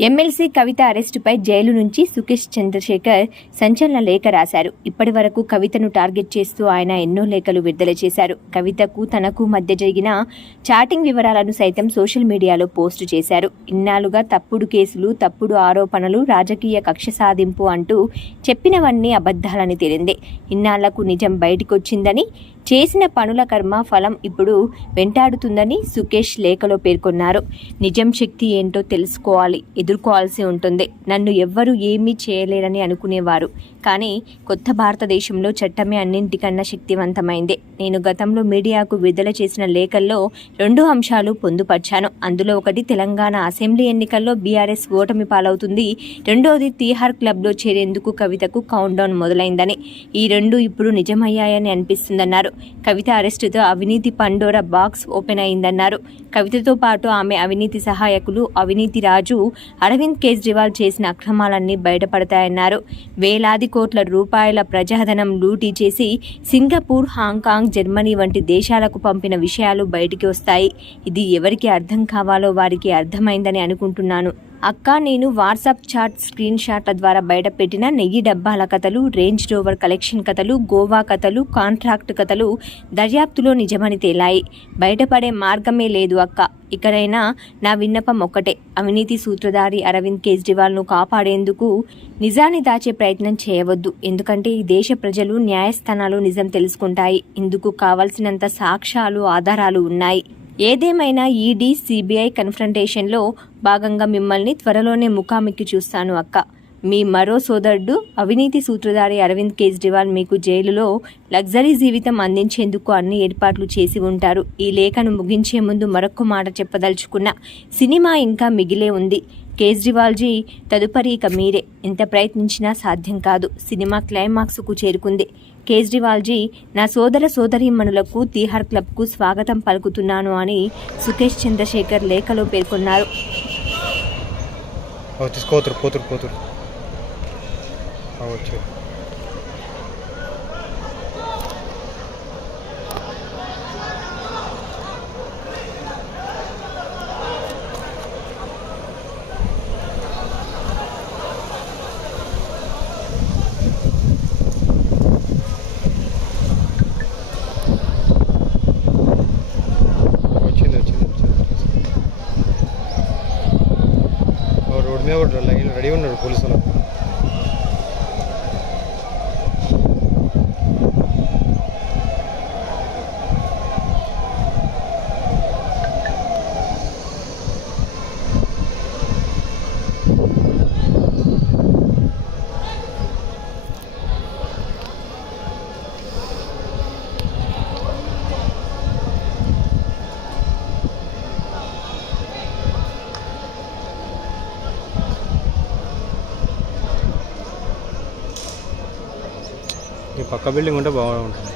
MLC కవిత అరెస్టుపై jail నుంచి సుకేష్ చంద్రశేఖర్ సంచలన లేఖ రాశారు. ఇప్పటి వరకు కవితను టార్గెట్ చేస్తూ ఆయన ఎన్నో లేఖలు విడుదల చేశారు. కవితకు తనకు మధ్య జరిగిన చాటింగ్ వివరాలను సైతం సోషల్ మీడియాలో పోస్టు చేశారు. ఇన్నాళ్ళుగా తప్పుడు కేసులు తప్పుడు ఆరోపణలు రాజకీయ కక్ష సాధింపు అంటూ చెప్పినవన్నీ అబద్ధాలని తేలింది. ఇన్నాళ్ళకు నిజం బయటికొచ్చిందని చేసిన పనుల కర్మ ఫలం ఇప్పుడు వెంటాడుతుందని సుకేష్ లేఖలో పేర్కొన్నారు. నిజం శక్తి ఏంటో తెలుసుకోవాలి. ఎదుర్కోవాల్సి ఉంటుంది. నన్ను ఎవ్వరూ ఏమీ చేయలేరని అనుకునేవారు. కానీ కొత్త భారతదేశంలో చట్టమే అన్నింటికన్నా శక్తివంతమైంది. నేను గతంలో మీడియాకు విడుదల చేసిన లేఖల్లో రెండు అంశాలు పొందుపర్చాను. అందులో ఒకటి తెలంగాణ అసెంబ్లీ ఎన్నికల్లో బీఆర్ఎస్ ఓటమి పాలవుతుంది. రెండోది తీహార్ క్లబ్లో చేరేందుకు కవితకు కౌంట్ డౌన్ మొదలైందని. ఈ రెండు ఇప్పుడు నిజమయ్యాయని అనిపిస్తుందన్నారు. కవిత అరెస్టుతో అవినీతి పండోర బాక్స్ ఓపెన్ అయిందన్నారు. కవితతో పాటు ఆమె అవినీతి సహాయకులు అవినీతి రాజు అరవింద్ కేజ్రీవాల్ చేసిన అక్రమాలన్నీ బయటపడతాయన్నారు. వేలాది కోట్ల రూపాయల ప్రజాధనం లూటీ చేసి సింగపూర్ హాంకాంగ్ జర్మనీ వంటి దేశాలకు పంపిన విషయాలు బయటికి వస్తాయి. ఇది ఎవరికి అర్థం కావాలో వారికి అర్థమైందని అనుకుంటున్నాను. అక్క నేను వాట్సాప్ చాట్ స్క్రీన్ షాట్ల ద్వారా బయటపెట్టిన నెయ్యి డబ్బాల కథలు రేంజ్ రోవర్ కలెక్షన్ కథలు గోవా కథలు కాంట్రాక్ట్ కథలు దర్యాప్తులో నిజమని తేలాయి. బయటపడే మార్గమే లేదు అక్క. ఇకనైనా నా విన్నపం ఒక్కటే. అవినీతి సూత్రధారి అరవింద్ కేజ్రీవాల్ను కాపాడేందుకు నిజాన్ని దాచే ప్రయత్నం చేయవద్దు. ఎందుకంటే ఈ దేశ ప్రజలు న్యాయస్థానాలు నిజం తెలుసుకుంటాయి. ఇందుకు కావలసినంత సాక్ష్యాలు ఆధారాలు ఉన్నాయి. ఏదేమైనా ఈడీ సిబిఐ కన్ఫ్రంటేషన్లో భాగంగా మిమ్మల్ని త్వరలోనే ముఖాముఖి చూస్తాను అక్క. మీ మరో సోదరుడు అవినీతి సూత్రధారి అరవింద్ కేజ్రీవాల్ మీకు జైలులో లగ్జరీ జీవితం అందించేందుకు అన్ని ఏర్పాట్లు చేసి ఉంటారు. ఈ లేఖను ముగించే ముందు మరొక మాట చెప్పదలుచుకున్న సినిమా ఇంకా మిగిలే ఉంది. కేజ్రీవాల్జీ తదుపరి ఇక మీరే. ఎంత ప్రయత్నించినా సాధ్యం కాదు. సినిమా క్లైమాక్స్కు చేరుకుంది. కేజ్రీవాల్జీ నా సోదర సోదరీమణులకు తీహార్ క్లబ్కు స్వాగతం పలుకుతున్నాను అని సుకేష్ చంద్రశేఖర్ లేఖలో పేర్కొన్నారు. అవి పోతురు పోతురు ఓ రోడ్ మీద ఒకడు లైన్ రెడీ ఉన్నాడు పోలీసులు ఈ పక్క బిల్డింగ్ ఉంటే బాగుంటుంది.